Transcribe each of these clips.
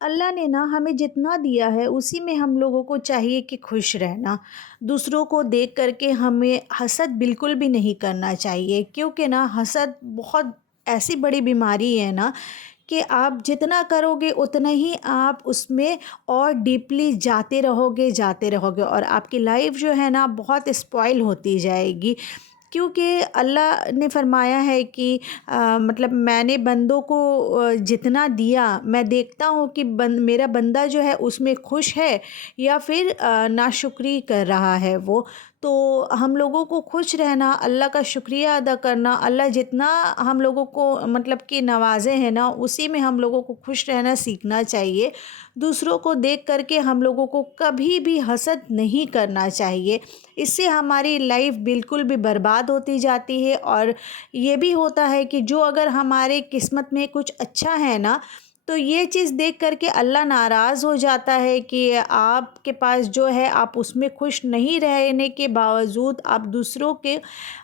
अल्लाह ने ना हमें जितना दिया है उसी में हम लोगों को चाहिए कि खुश रहना। दूसरों को देख कर के हमें हसद बिल्कुल भी नहीं करना चाहिए, क्योंकि ना हसद बहुत ऐसी बड़ी बीमारी है ना कि आप जितना करोगे उतना ही आप उसमें और डीपली जाते रहोगे और आपकी लाइफ जो है ना बहुत स्पॉइल होती जाएगी। क्योंकि अल्लाह ने फरमाया है कि मतलब मैंने बंदों को जितना दिया मैं देखता हूँ कि मेरा बंदा जो है उसमें खुश है या फिर नाशुक्री कर रहा है वो। तो हम लोगों को खुश रहना, अल्लाह का शुक्रिया अदा करना, अल्लाह जितना हम लोगों को मतलब कि नवाजे हैं ना उसी में हम लोगों को खुश रहना सीखना चाहिए। दूसरों को देख करके हम लोगों को कभी भी हसद नहीं करना चाहिए। इससे हमारी लाइफ बिल्कुल भी बर्बाद होती जाती है। और ये भी होता है कि जो अगर हमारे किस्मत में कुछ अच्छा है ना, तो ये चीज़ देख कर के अल्लाह नाराज़ हो जाता है कि आपके पास जो है आप उसमें खुश नहीं रहने के बावजूद आप दूसरों के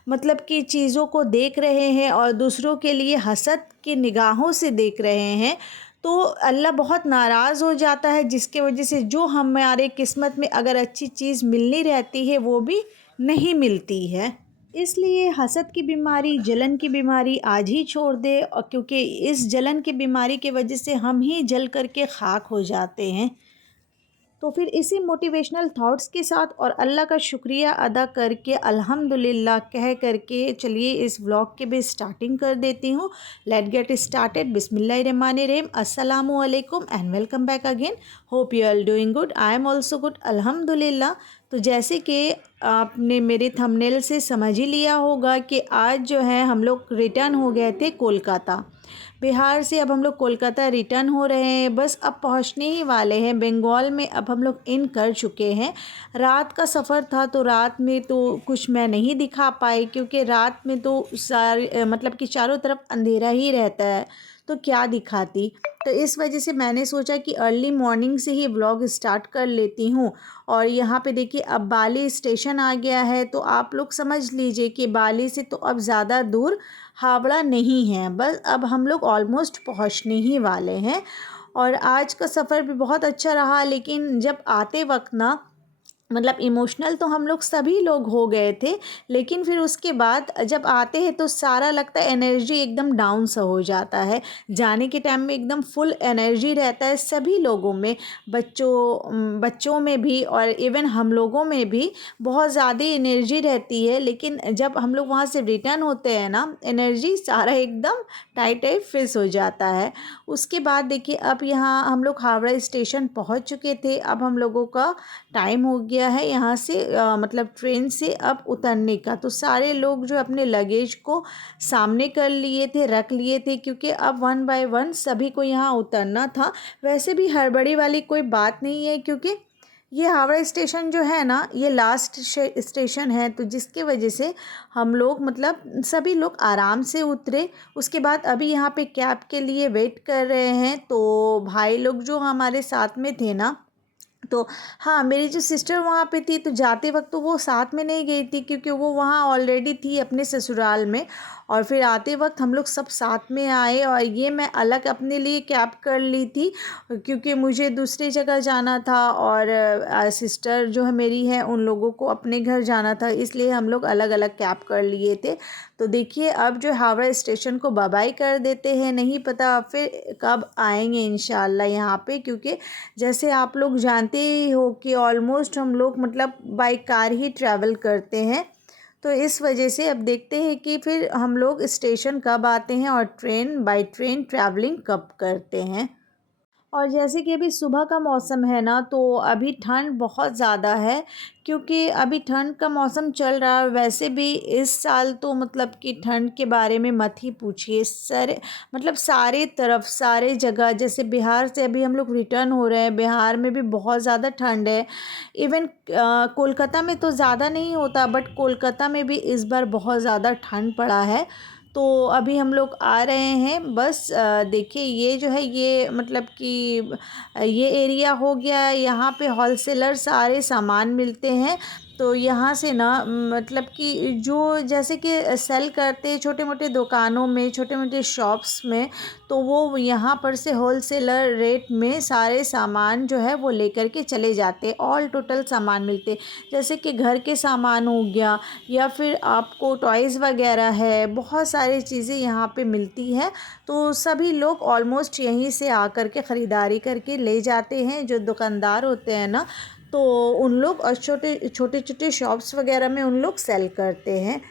मतलब कि चीज़ों को देख रहे हैं और दूसरों के लिए हसद की निगाहों से देख रहे हैं। तो अल्लाह बहुत नाराज़ हो जाता है, जिसके वजह से जो हमारे किस्मत में अगर अच्छी चीज़ मिलनी रहती है वो भी नहीं मिलती है। इसलिए हसद की बीमारी, जलन की बीमारी आज ही छोड़ दे, और क्योंकि इस जलन की बीमारी की वजह से हम ही जल कर के खाक हो जाते हैं। तो फिर इसी मोटिवेशनल थॉट्स के साथ और अल्लाह का शुक्रिया अदा करके अल्हम्दुलिल्लाह कह करके चलिए इस व्लॉग के भी स्टार्टिंग कर देती हूँ। Let get started. बिस्मिल्लाहिर्रहमानिर्रहीम। अस्सलामु अलैकुम and welcome back again. Hope you are doing good, I am also good अल्हम्दुलिल्लाह। तो जैसे कि आपने मेरे थंबनेल से समझ ही लिया होगा कि आज जो है हम लोग रिटर्न हो गए थे कोलकाता। बिहार से अब हम लोग कोलकाता रिटर्न हो रहे हैं, बस अब पहुंचने ही वाले हैं। बंगाल में अब हम लोग इन कर चुके हैं। रात का सफ़र था तो रात में तो कुछ मैं नहीं दिखा पाई, क्योंकि रात में तो सारे मतलब कि चारों तरफ अंधेरा ही रहता है, तो क्या दिखाती। तो इस वजह से मैंने सोचा कि अर्ली मॉर्निंग से ही व्लॉग स्टार्ट कर लेती हूँ। और यहाँ पे देखिए अब बाली स्टेशन आ गया है, तो आप लोग समझ लीजिए कि बाली से तो अब ज़्यादा दूर हावड़ा नहीं है, बस अब हम लोग ऑलमोस्ट पहुंचने ही वाले हैं। और आज का सफ़र भी बहुत अच्छा रहा, लेकिन जब आते वक्त ना मतलब इमोशनल तो हम लोग सभी लोग हो गए थे, लेकिन फिर उसके बाद जब आते हैं तो सारा लगता है एनर्जी एकदम डाउन सा हो जाता है। जाने के टाइम में एकदम फुल एनर्जी रहता है सभी लोगों में, बच्चों में भी और इवन हम लोगों में भी बहुत ज़्यादा एनर्जी रहती है। लेकिन जब हम लोग वहाँ से रिटर्न होते हैं ना, एनर्जी सारा एकदम टाइट टाइट फिस हो जाता है। उसके बाद देखिए अब यहाँ हम लोग हावड़ा स्टेशन पहुँच चुके थे। अब हम लोगों का टाइम हो गया है यहाँ से मतलब ट्रेन से अब उतरने का। तो सारे लोग जो अपने लगेज को सामने कर लिए थे, रख लिए थे, क्योंकि अब वन बाय वन सभी को यहाँ उतरना था। वैसे भी हड़बड़ी वाली कोई बात नहीं है, क्योंकि ये हावड़ा स्टेशन जो है ना ये लास्ट स्टेशन है, तो जिसके वजह से हम लोग मतलब सभी लोग आराम से उतरे। उसके बाद अभी यहाँ पे कैब के लिए वेट कर रहे हैं। तो भाई लोग जो हमारे साथ में थे ना, तो हाँ, मेरी जो सिस्टर वहाँ पे थी, तो जाते वक्त तो वो साथ में नहीं गई थी, क्योंकि वो वहाँ ऑलरेडी थी अपने ससुराल में। और फिर आते वक्त हम लोग सब साथ में आए, और ये मैं अलग अपने लिए कैब कर ली थी, क्योंकि मुझे दूसरी जगह जाना था और सिस्टर जो है मेरी है उन लोगों को अपने घर जाना था, इसलिए हम लोग अलग अलग कैब कर लिए थे। तो देखिए अब जो हावड़ा स्टेशन को बाय बाय कर देते हैं, नहीं पता फिर कब आएंगे इंशाल्लाह यहाँ पे, क्योंकि जैसे आप लोग जानते ही हो कि ऑलमोस्ट हम लोग मतलब बाई कार ही ट्रैवल करते हैं। तो इस वजह से अब देखते हैं कि फिर हम लोग स्टेशन कब आते हैं और ट्रेन बाई ट्रेन ट्रैवलिंग कब करते हैं। और जैसे कि अभी सुबह का मौसम है ना, तो अभी ठंड बहुत ज़्यादा है, क्योंकि अभी ठंड का मौसम चल रहा है। वैसे भी इस साल तो मतलब कि ठंड के बारे में मत ही पूछिए। मतलब सारे तरफ सारे जगह, जैसे बिहार से अभी हम लोग रिटर्न हो रहे हैं, बिहार में भी बहुत ज़्यादा ठंड है। इवन कोलकाता में तो ज़्यादा नहीं होता, बट कोलकाता में भी इस बार बहुत ज़्यादा ठंड पड़ा है। तो अभी हम लोग आ रहे हैं, बस देखिए ये जो है ये मतलब कि ये एरिया हो गया है, यहाँ पे होलसेलर सारे सामान मिलते हैं। तो यहाँ से ना मतलब कि जो जैसे कि सेल करते छोटे मोटे दुकानों में, छोटे मोटे शॉप्स में, तो वो यहाँ पर से होलसेलर रेट में सारे सामान जो है वो लेकर के चले जाते, ऑल टोटल सामान मिलते। जैसे कि घर के सामान हो गया, या फिर आपको टॉयज़ वगैरह है, बहुत सारी चीज़ें यहाँ पे मिलती हैं। तो सभी लोग ऑलमोस्ट यहीं से आकर के ख़रीदारी करके ले जाते हैं, जो दुकानदार होते हैं ना, तो उन लोग और छोटे छोटे छोटे शॉप्स वगैरह में उन लोग सेल करते हैं। तो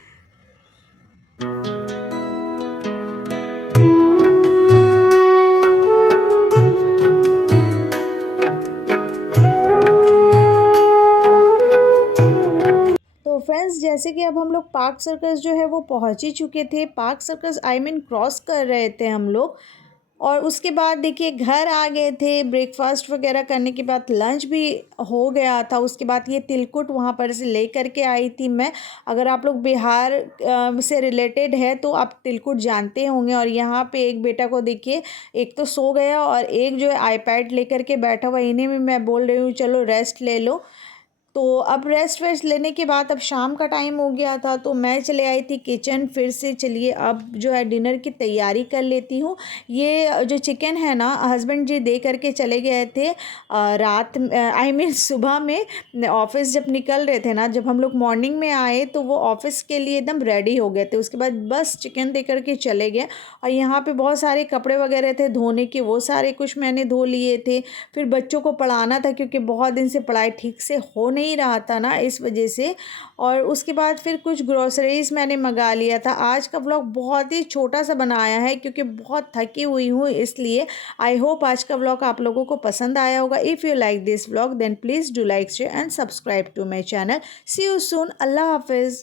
फ्रेंड्स, जैसे कि अब हम लोग पार्क सर्कस जो है वो पहुंच ही चुके थे। Park circus I mean cross कर रहे थे हम लोग, और उसके बाद देखिए घर आ गए थे। ब्रेकफास्ट वगैरह करने के बाद लंच भी हो गया था। उसके बाद ये तिलकुट वहाँ पर से ले करके आई थी मैं। अगर आप लोग बिहार से रिलेटेड है तो आप तिलकुट जानते होंगे। और यहाँ पे एक बेटा को देखिए, एक तो सो गया और एक जो है आईपैड लेकर के बैठा हुआ। इन्हें भी मैं बोल रही हूँ चलो रेस्ट ले लो। तो अब रेस्ट वेस्ट लेने के बाद अब शाम का टाइम हो गया था, तो मैं चले आई थी किचन फिर से। चलिए अब जो है डिनर की तैयारी कर लेती हूँ। ये जो चिकन है ना, हस्बैंड जी दे करके चले गए थे रात आई मीन सुबह में। ऑफिस जब निकल रहे थे ना, जब हम लोग मॉर्निंग में आए तो वो ऑफिस के लिए एकदम रेडी हो गए थे। उसके बाद बस चिकन दे करके चले गए। और यहाँ पे बहुत सारे कपड़े वगैरह थे धोने के, वो सारे कुछ मैंने धो लिए थे। फिर बच्चों को पढ़ाना था, क्योंकि बहुत दिन से पढ़ाई ठीक से हो नहीं रहा था ना, इस वजह से। और उसके बाद फिर कुछ ग्रोसरीज़ मैंने मंगा लिया था। आज का व्लॉग बहुत ही छोटा सा बनाया है, क्योंकि बहुत थकी हुई हूँ इसलिए। आई होप आज का व्लॉग आप लोगों को पसंद आया होगा। If you like this vlog then please do like share and subscribe to my channel. See you soon. अल्लाह हाफिज़।